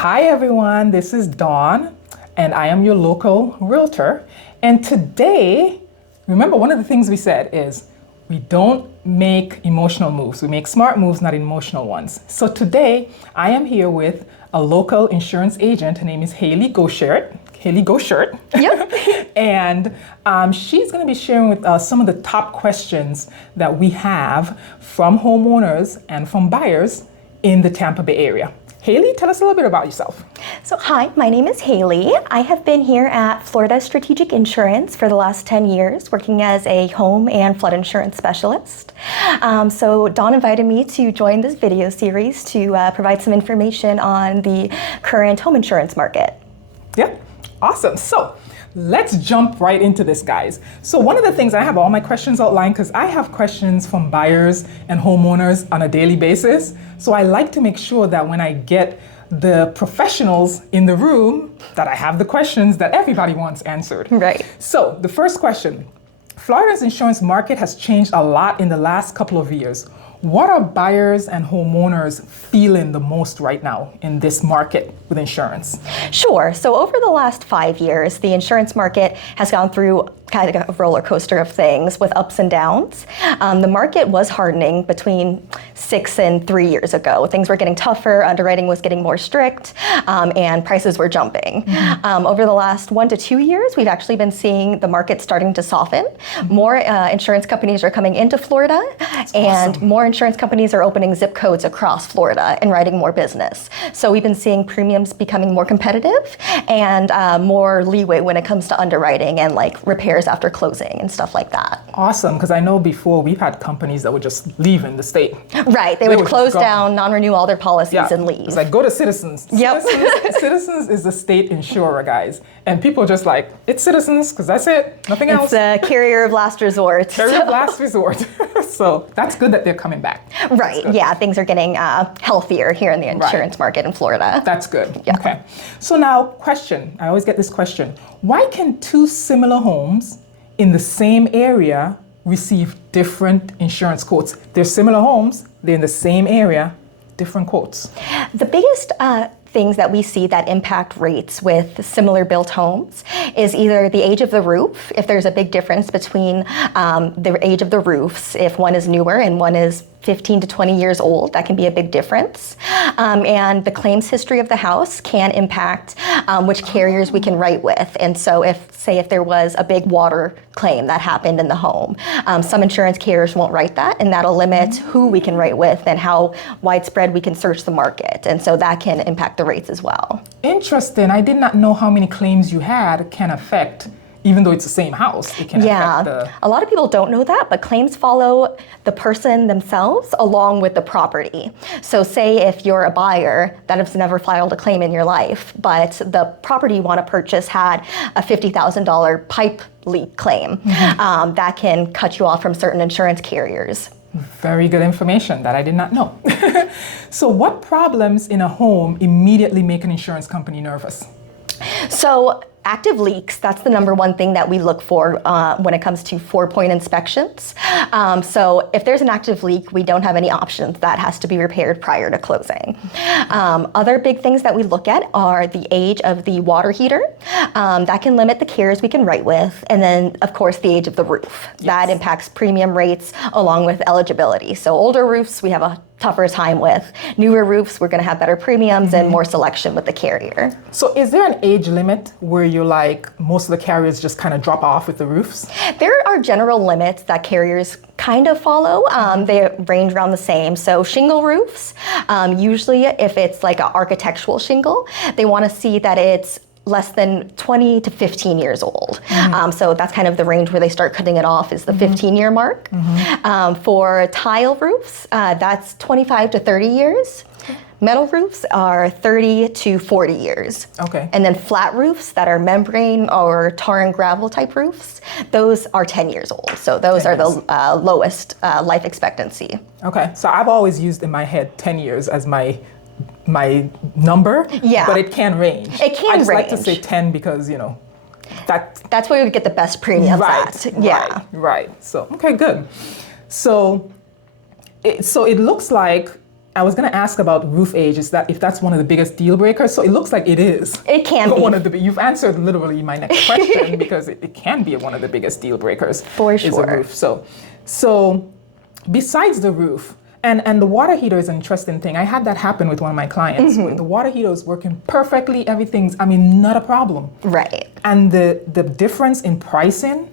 Hi everyone, this is Dawn, and I am your local realtor. And today, remember one of the things we said is we don't make emotional moves. We make smart moves, not emotional ones. So today, I am here with a local insurance agent. Her name is Haley Goshirt. Haley Goshirt. Yep. And she's going to be sharing with us some of the top questions that we have from homeowners and from buyers in the Tampa Bay area. Haley, tell us a little bit about yourself. So hi, my name is Haley. I have been here at Florida Strategic Insurance for the last 10 years, working as a home and flood insurance specialist. So Dawn invited me to join this video series to provide some information on the current home insurance market. Yeah, awesome. So let's jump right into this, guys. So one of the things, I have all my questions outlined because I have questions from buyers and homeowners on a daily basis. So I like to make sure that when I get the professionals in the room, that I have the questions that everybody wants answered. Right. So the first question, Florida's insurance market has changed a lot in the last couple of years. What are buyers and homeowners feeling the most right now in this market with insurance? Sure. So over the last 5 years, the insurance market has gone through kind of a roller coaster of things with ups and downs. The market was hardening between 6 and 3 years ago. Things were getting tougher, underwriting was getting more strict, and prices were jumping. Mm-hmm. Over the last 1 to 2 years, we've actually been seeing the market starting to soften. Mm-hmm. More insurance companies are coming into Florida, and awesome. More insurance companies are opening zip codes across Florida and writing more business. So we've been seeing premiums becoming more competitive and more leeway when it comes to underwriting and like repairs after closing and stuff like that. Awesome, because I know before we've had companies that would just leave in the state. Right, they would close down, non-renew all their policies and leave. It's like, go to Citizens. Yep. Citizens is the state insurer, guys. And people are just like, it's Citizens, because that's it, nothing else. It's a carrier of last resort. Carrier of last resort. So that's good that they're coming back. Right, yeah, things are getting healthier here in the insurance market in Florida. That's good, yeah. Okay. So now, question, I always get this question. Why can two similar homes in the same area receive different insurance quotes? They're similar homes, they're in the same area, different quotes. The biggest things that we see that impact rates with similar built homes is either the age of the roof, if there's a big difference between the age of the roofs, if one is newer and one is 15 to 20 years old, that can be a big difference. And the claims history of the house can impact which carriers we can write with. And so if there was a big water claim that happened in the home, some insurance carriers won't write that, and that'll limit who we can write with and how widespread we can search the market. And so that can impact the rates as well. Interesting. I did not know how many claims you had can affect, even though it's the same house, it can affect a lot of people don't know that, but claims follow the person themselves along with the property. So say if you're a buyer that has never filed a claim in your life, but the property you want to purchase had a $50,000 pipe leak claim, that can cut you off from certain insurance carriers. Very good information that I did not know. So what problems in a home immediately make an insurance company nervous? So active leaks, that's the number one thing that we look for when it comes to 4-point inspections. So if there's an active leak, we don't have any options. That has to be repaired prior to closing. Other big things that we look at are the age of the water heater. That can limit the carriers we can write with. And then, of course, the age of the roof. Yes. That impacts premium rates along with eligibility. So older roofs, we have a tougher time with. Newer roofs, we're going to have better premiums and more selection with the carrier. So is there an age limit where you're like, most of the carriers just kind of drop off with the roofs? There are general limits that carriers kind of follow. They range around the same. So shingle roofs, usually if it's like an architectural shingle, they want to see that it's less than 20 to 15 years old. So that's kind of the range where they start cutting it off is the 15-year mark. For tile roofs, that's 25 to 30 years. Metal roofs are 30 to 40 years. Okay. And then flat roofs that are membrane or tar and gravel type roofs, those are 10 years old. So those are the lowest life expectancy. Okay, so I've always used in my head 10 years as my number, but it can range. It can range. I just like to say 10 because, you know, that's where you get the best premiums at. Yeah. Right. So, okay, good. So it looks like I was going to ask about roof age. Is that if that's one of the biggest deal breakers? So it looks like it is. It can be. One of the. You've answered literally my next question because it can be one of the biggest deal breakers. For is sure. a roof. So besides the roof. And the water heater is an interesting thing. I had that happen with one of my clients. The water heater is working perfectly. Everything's, not a problem. Right. And the difference in pricing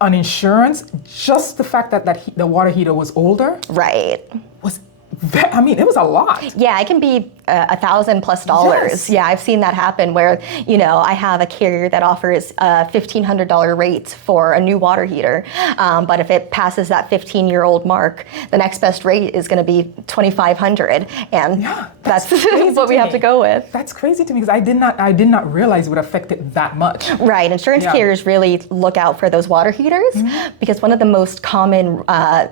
on insurance, just the fact that the water heater was older, Right. was, it was a lot. Yeah, it can be $1,000+. Yes. Yeah, I've seen that happen where, I have a carrier that offers a $1,500 rate for a new water heater. But if it passes that 15-year-old mark, the next best rate is going to be $2,500. And that's crazy what we have to go with. That's crazy to me because I did not realize it would affect it that much. Right, insurance carriers really look out for those water heaters because one of the most common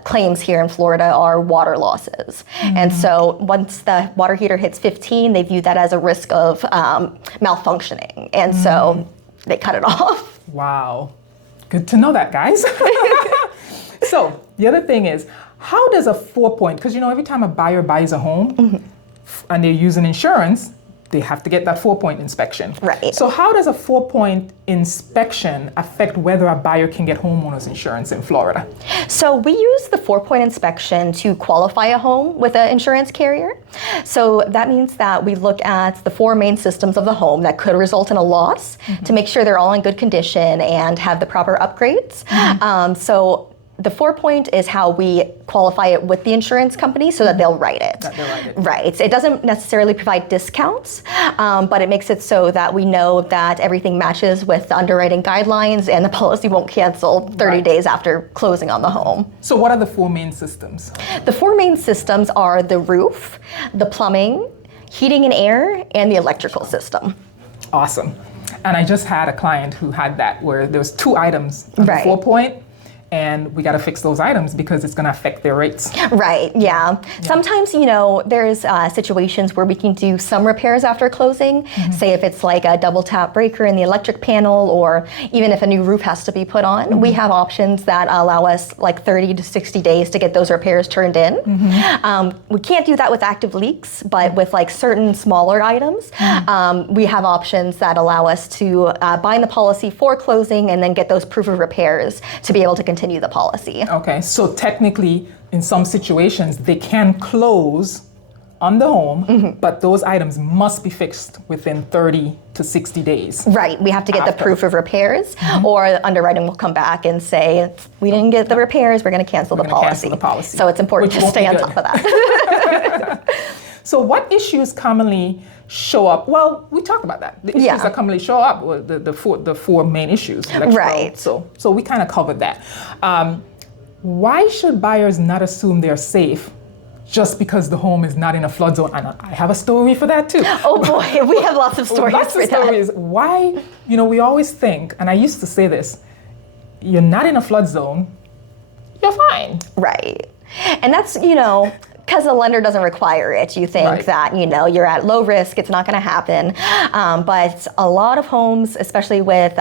claims here in Florida are water losses. And so once the water heater hits 15, they view that as a risk of malfunctioning. And so they cut it off. Wow. Good to know that, guys. So the other thing is, how does a 4-point, because every time a buyer buys a home and they're using insurance, they have to get that 4-point inspection. Right. So how does a 4-point inspection affect whether a buyer can get homeowners insurance in Florida? So we use the 4-point inspection to qualify a home with an insurance carrier. So that means that we look at the 4 main systems of the home that could result in a loss to make sure they're all in good condition and have the proper upgrades. So the 4-point is how we qualify it with the insurance company so that they'll write it. Right. It doesn't necessarily provide discounts, but it makes it so that we know that everything matches with the underwriting guidelines and the policy won't cancel 30 days after closing on the home. So what are the 4 main systems? The 4 main systems are the roof, the plumbing, heating and air, and the electrical system. Awesome. And I just had a client who had that where there was 2 items on the 4-point. And we got to fix those items because it's going to affect their rates. Right, yeah. Sometimes, there's situations where we can do some repairs after closing. Say if it's like a double tap breaker in the electric panel, or even if a new roof has to be put on, we have options that allow us like 30 to 60 days to get those repairs turned in. We can't do that with active leaks, but with like certain smaller items, we have options that allow us to bind the policy for closing and then get those proof of repairs to be able to continue the policy. Okay, so technically, in some situations, they can close on the home, but those items must be fixed within 30 to 60 days. Right, we have to get the proof of repairs, or underwriting will come back and say, we didn't get the repairs, we're going to cancel the policy. So it's important to stay on top of that. So what issues commonly show up? Well, we talked about that. The issues that commonly show up were the 4 main issues. Right. So we kind of covered that. Why should buyers not assume they're safe just because the home is not in a flood zone? And I have a story for that too. Oh boy, we have lots of stories for that. Stories. Why, we always think, and I used to say this, you're not in a flood zone, you're fine. Right. And that's, because the lender doesn't require it, you think that, you're at low risk, it's not going to happen. But a lot of homes, especially with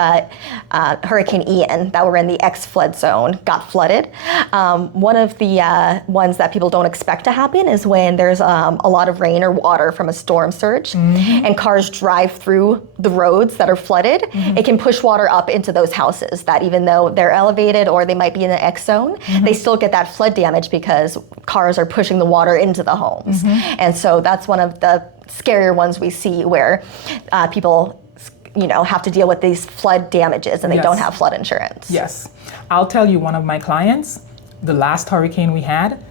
Hurricane Ian that were in the ex-flood zone, got flooded. One of the ones that people don't expect to happen is when there's a lot of rain or water from a storm surge and cars drive through the roads that are flooded. It can push water up into those houses that even though they're elevated or they might be in the X zone, they still get that flood damage because cars are pushing the water into the homes. And so that's one of the scarier ones we see where people have to deal with these flood damages and they don't have flood insurance. Yes. I'll tell you, one of my clients, the last hurricane we had,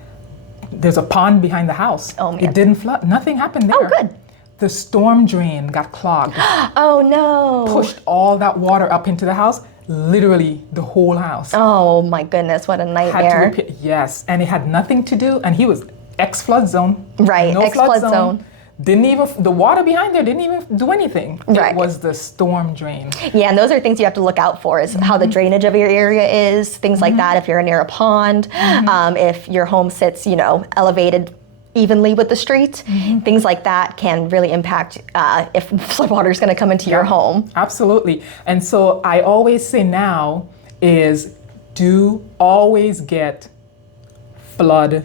there's a pond behind the house. Oh, man. It didn't flood. Nothing happened there. Oh, good. The storm drain got clogged. Oh, no. Pushed all that water up into the house. Literally the whole house. Oh my goodness, what a nightmare. Yes, and it had nothing to do, and he was ex-flood zone. Right, no ex-flood zone. The water behind there didn't even do anything. Right. It was the storm drain. Yeah, and those are things you have to look out for, is how the drainage of your area is, things like that, if you're near a pond, if your home sits, elevated evenly with the street, things like that can really impact if flood water is going to come into your home. Absolutely. And so I always say now is do always get flood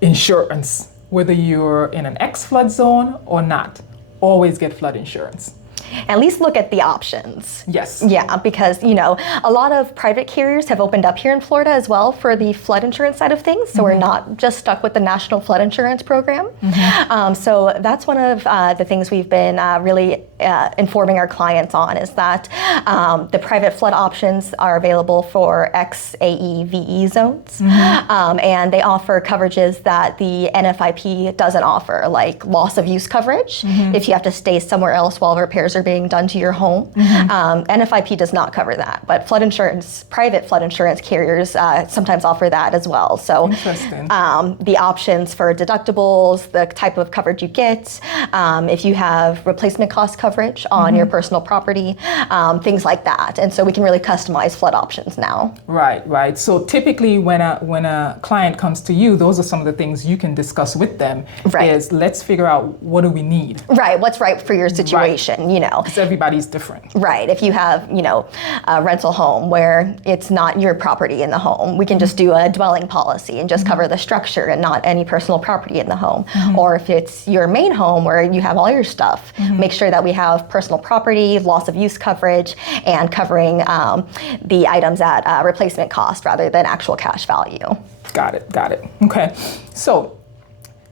insurance, whether you're in an ex-flood zone or not. Always get flood insurance. At least look at the options. Yes. Yeah, because a lot of private carriers have opened up here in Florida as well for the flood insurance side of things. So we're not just stuck with the National Flood Insurance Program. So that's one of the things we've been really informing our clients on, is that the private flood options are available for XAEVE zones, and they offer coverages that the NFIP doesn't offer, like loss of use coverage if you have to stay somewhere else while repairs are being done to your home. NFIP does not cover that, but flood insurance, private flood insurance carriers sometimes offer that as well. So the options for deductibles, the type of coverage you get, if you have replacement cost coverage on your personal property, things like that. And so we can really customize flood options now. Right. So typically when a client comes to you, those are some of the things you can discuss with them. Is let's figure out, what do we need? Right, what's right for your situation, Because everybody's different. Right, if you have, a rental home where it's not your property in the home, we can just do a dwelling policy and just cover the structure and not any personal property in the home. Or if it's your main home where you have all your stuff, make sure that we have personal property, loss of use coverage, and covering the items at replacement cost rather than actual cash value. Got it. Okay. So,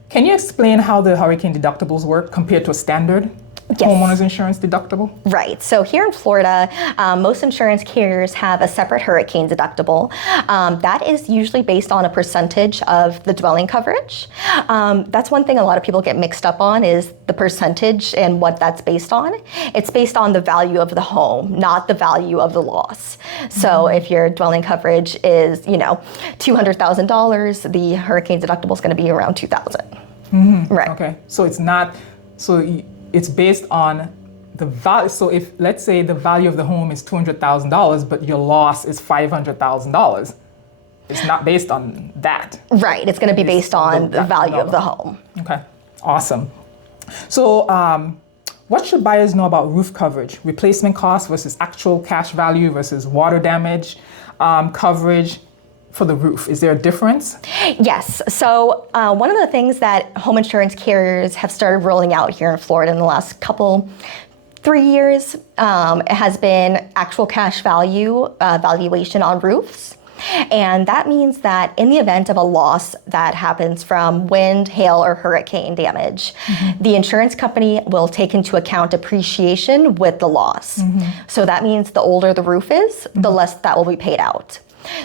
can you explain how the hurricane deductibles work compared to a standard homeowners insurance deductible? Right. So here in Florida, most insurance carriers have a separate hurricane deductible. That is usually based on a percentage of the dwelling coverage. That's one thing a lot of people get mixed up on, is the percentage and what that's based on. It's based on the value of the home, not the value of the loss. So if your dwelling coverage is, $200,000, the hurricane deductible is going to be around $2,000. Right. Okay. So it's not, it's based on the value. So if, let's say, the value of the home is $200,000, but your loss is $500,000, it's not based on that. Right. It's going to be based on the value of the home. Okay. Awesome. So what should buyers know about roof coverage? Replacement cost versus actual cash value versus water damage coverage for the roof. Is there a difference? Yes. So one of the things that home insurance carriers have started rolling out here in Florida in the last 3 years has been actual cash value valuation on roofs. And that means that in the event of a loss that happens from wind, hail, or hurricane damage, the insurance company will take into account depreciation with the loss. So that means the older the roof is, the less that will be paid out.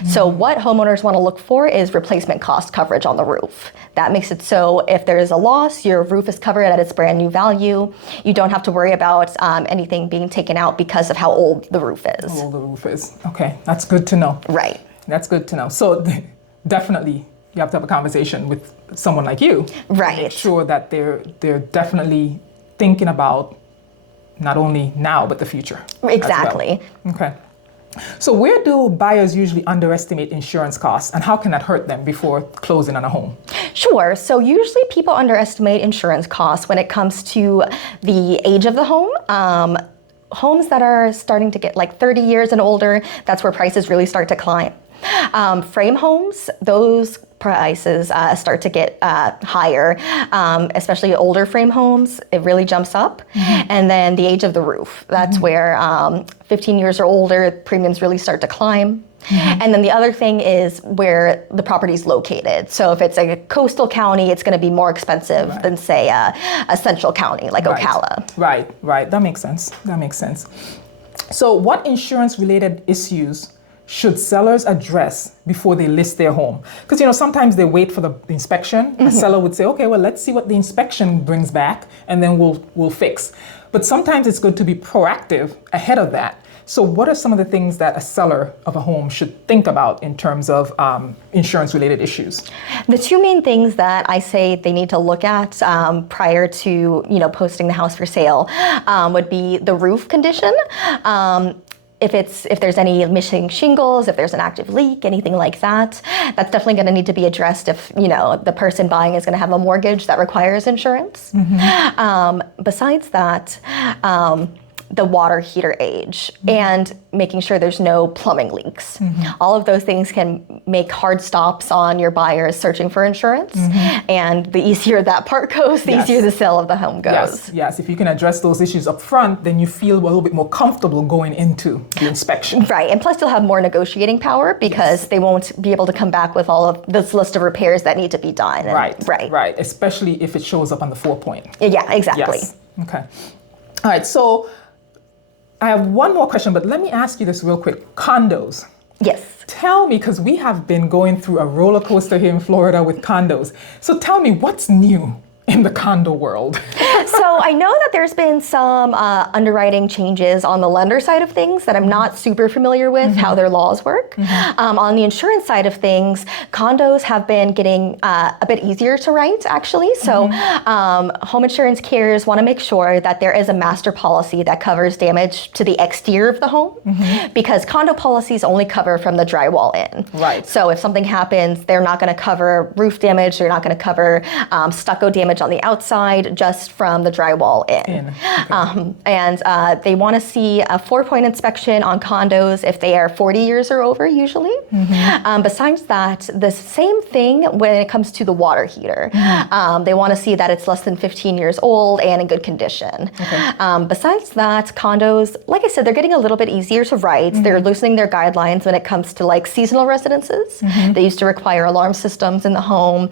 So what homeowners want to look for is replacement cost coverage on the roof. That makes it so if there is a loss, your roof is covered at its brand new value. You don't have to worry about anything being taken out because of how old the roof is. How old the roof is. Okay, that's good to know. Right. That's good to know. So definitely you have to have a conversation with someone like you. Right. To make sure that they're definitely thinking about not only now, but the future. Exactly. Well. Okay. So where do buyers usually underestimate insurance costs, and how can that hurt them before closing on a home? Sure. So usually people underestimate insurance costs when it comes to the age of the home. Homes that are starting to get like 30 years and older, that's where prices really start to climb. Frame homes, those prices start to get higher, especially older frame homes, it really jumps up. And then the age of the roof, that's where 15 years or older, premiums really start to climb. And then the other thing is where the property is located. So if it's a coastal county, it's going to be more expensive than, say, a central county like Ocala. Right. That makes sense. So what insurance-related issues should sellers address before they list their home? Because sometimes they wait for the inspection. A seller would say, okay, well, let's see what the inspection brings back, and then we'll fix. But sometimes it's good to be proactive ahead of that. So what are some of the things that a seller of a home should think about in terms of insurance-related issues? The two main things that I say they need to look at prior to posting the house for sale would be the roof condition. If there's any missing shingles, if there's an active leak, anything like that, that's definitely going to need to be addressed if the person buying is going to have a mortgage that requires insurance. Besides that, the water heater age and making sure there's no plumbing leaks. All of those things can make hard stops on your buyers searching for insurance. And the easier that part goes, the easier the sale of the home goes. Yes, if you can address those issues up front, then you feel a little bit more comfortable going into the inspection. Right, and plus you'll have more negotiating power because they won't be able to come back with all of this list of repairs that need to be done. And, right, especially if it shows up on the 4-point. Yeah, exactly. Yes. Okay. All right, so I have one more question, but let me ask you this real quick. Condos. Yes. Tell me, because we have been going through a roller coaster here in Florida with condos. So tell me, what's new in the condo world? So I know that there's been some underwriting changes on the lender side of things that I'm not super familiar with how their laws work. On the insurance side of things, condos have been getting a bit easier to write, actually. So home insurance carriers want to make sure that there is a master policy that covers damage to the exterior of the home, because condo policies only cover from the drywall in. Right. So if something happens, they're not going to cover roof damage, they're not going to cover stucco damage on the outside, just from the drywall in. Okay. And they want to see a 4-point inspection on condos if they are 40 years or over, usually. Besides that, the same thing when it comes to the water heater. They want to see that it's less than 15 years old and in good condition. Okay. Besides that, condos, like I said, they're getting a little bit easier to write. They're loosening their guidelines when it comes to like seasonal residences. They used to require alarm systems in the home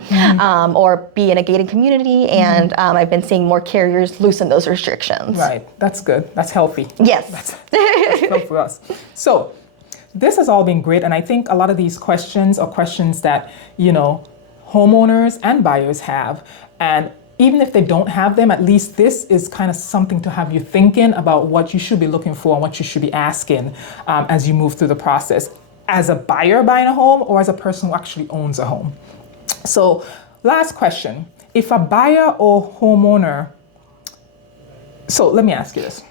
or be in a gated community. And I've been seeing more carriers loosen those restrictions. Right, that's good. That's healthy. Yes. That's good for us. So this has all been great. And I think a lot of these questions are questions that, homeowners and buyers have. And even if they don't have them, at least this is kind of something to have you thinking about what you should be looking for and what you should be asking as you move through the process, as a buyer buying a home or as a person who actually owns a home. So last question. If a buyer or homeowner, so let me ask you this.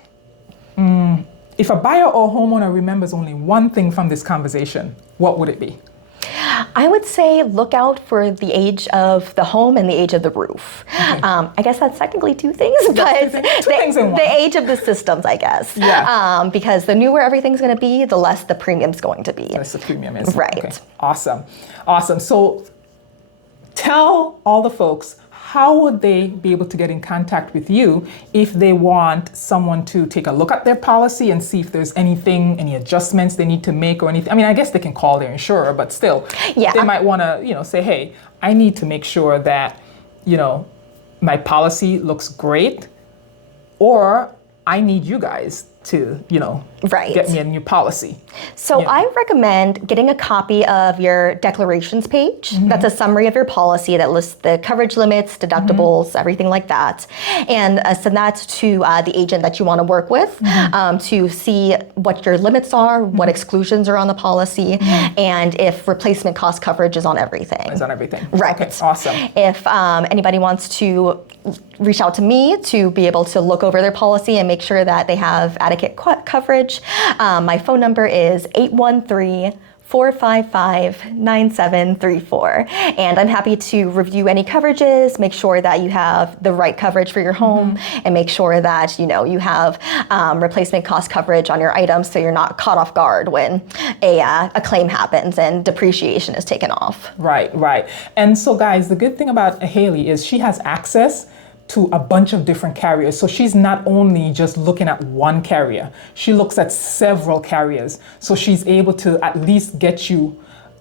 If a buyer or homeowner remembers only one thing from this conversation, what would it be? I would say look out for the age of the home and the age of the roof. Okay. I guess that's technically two things, but two things in one. The age of the systems, I guess. Yeah. Because the newer everything's going to be, the less the premium's going to be. The less the premium is. Right. Okay. Awesome. So tell all the folks, how would they be able to get in contact with you if they want someone to take a look at their policy and see if there's any adjustments they need to make or anything? I mean, I guess they can call their insurer, but still, they might want to, say, hey, I need to make sure that, my policy looks great, or I need you guys to, get me a new policy. So I recommend getting a copy of your declarations page. That's a summary of your policy that lists the coverage limits, deductibles, everything like that. And send that to the agent that you want to work with to see what your limits are, what exclusions are on the policy, and if replacement cost coverage is on everything. Is on everything. Right. Okay, awesome. If anybody wants to reach out to me to be able to look over their policy and make sure that they have adequate coverage, my phone number is 813-455-9734. And I'm happy to review any coverages, make sure that you have the right coverage for your home, and make sure that you have replacement cost coverage on your items so you're not caught off guard when a claim happens and depreciation is taken off. Right. And so guys, the good thing about Haley is she has access to a bunch of different carriers. So she's not only just looking at one carrier, she looks at several carriers. So she's able to at least get you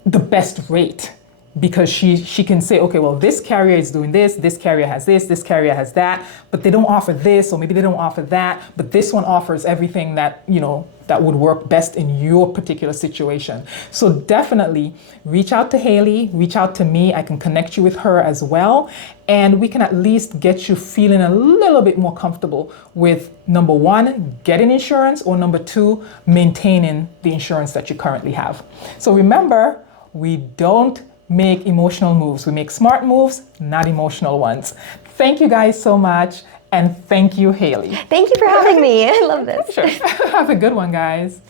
the best rate, because she can say, okay, well, this carrier is doing this carrier has this carrier has that, but they don't offer this, or maybe they don't offer that, but this one offers everything that, that would work best in your particular situation. So definitely reach out to Haley, reach out to me. I can connect you with her as well. And we can at least get you feeling a little bit more comfortable with, number one, getting insurance, or number two, maintaining the insurance that you currently have. So remember, we don't make emotional moves. We make smart moves, not emotional ones. Thank you guys so much. And thank you, Haley. Thank you for having me. I love this. Sure. Have a good one, guys.